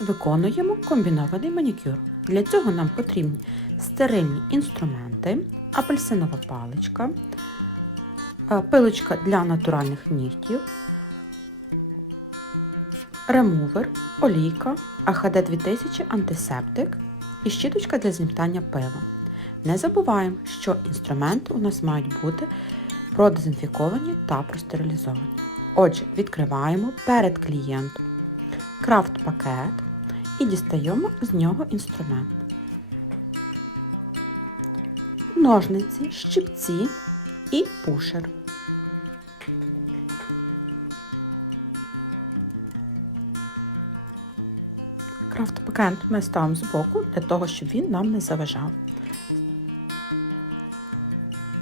виконуємо комбінований манікюр. Для цього нам потрібні стерильні інструменти, апельсинова паличка, е, пилочка для натуральних нігтів, ремувер, олійка, АХД 2000 антисептик і щіточка для змітання пива. Не забуваємо, що інструменти у нас мають бути продезінфіковані та простерилізовані. Отже, відкриваємо перед клієнтом крафт-пакет і дістаємо з нього інструмент. Ножниці, щипці і пушер. Крафт-пакет ми ставимо збоку для того, щоб він нам не заважав.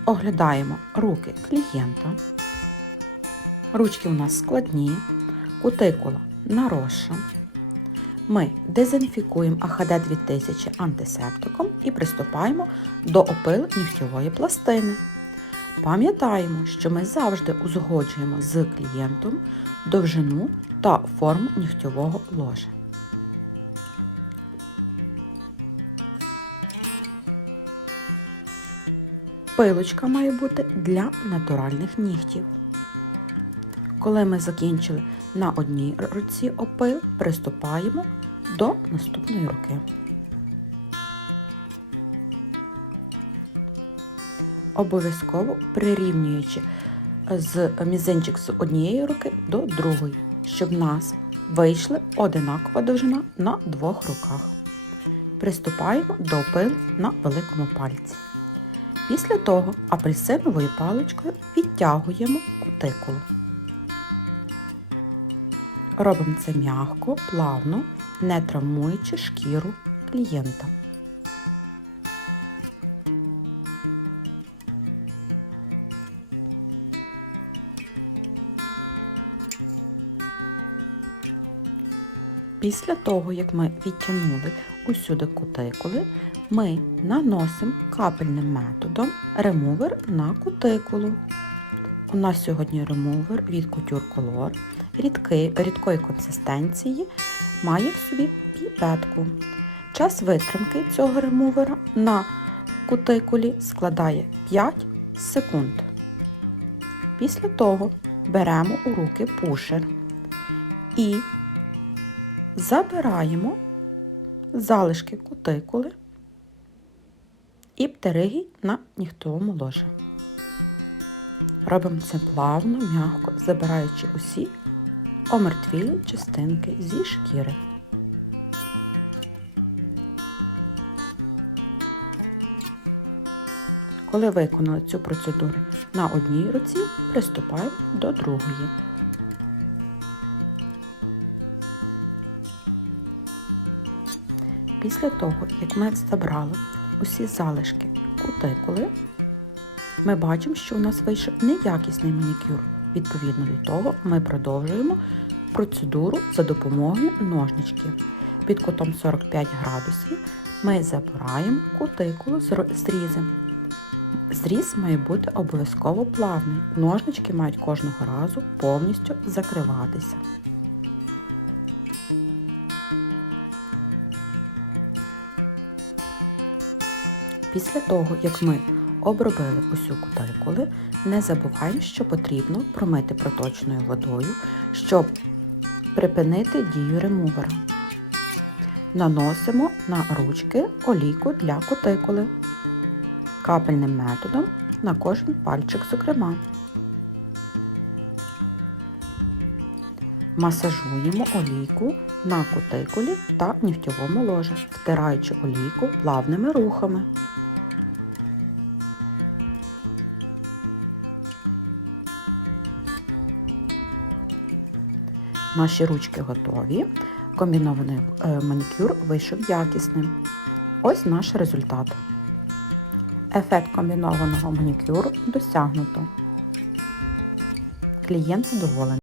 Оглядаємо руки клієнта. Ручки у нас складні, кутикула наросша. Ми дезінфікуємо АХД 2000 антисептиком і приступаємо до опил нігтєвої пластини. Пам'ятаємо, що ми завжди узгоджуємо з клієнтом довжину та форму нігтєвого ложа. Пилочка має бути для натуральних нігтів. Коли ми закінчили на одній руці опил, приступаємо до наступної руки. Обов'язково прирівнюючи з мізинчик з однієї руки до другої, щоб в нас вийшли одинакова довжина на двох руках. Приступаємо до опил на великому пальці. Після того апельсиновою паличкою відтягуємо кутикулу. Робимо це м'яко, плавно, не травмуючи шкіру клієнта. Після того, як ми відтягнули усюди кутикули, ми наносимо капельним методом ремувер на кутикулу. У нас сьогодні ремувер від Couture Color рідкий, рідкої консистенції, має в собі піпетку. Час витримки цього ремувера на кутикулі складає 5 секунд. Після того беремо у руки пушер і забираємо залишки кутикули і птериги на нігтовому ложі. Робимо це плавно, м'яко, забираючи усі омертвілі частинки зі шкіри. Коли виконали цю процедуру на одній руці, приступаємо до другої. Після того, як ми забрали усі залишки кутикули, ми бачимо, що у нас вийшов неякісний манікюр. Відповідно до того, ми продовжуємо процедуру за допомогою ножничків. Під кутом 45 градусів ми забираємо кутикулу з зрізом. Зріз має бути обов'язково плавний. Ножнички мають кожного разу повністю закриватися. Після того, як ми обробили усю кутикули, не забуваємо, що потрібно промити проточною водою, щоб припинити дію ремувера. Наносимо на ручки олійку для кутикули капельним методом на кожен пальчик зокрема. Масажуємо олійку на кутикулі та нігтєвому ложі, втираючи олійку плавними рухами. Наші ручки готові. Комбінований е, манікюр вийшов якісним. Ось наш результат. Ефект комбінованого манікюру досягнуто. Клієнт задоволений.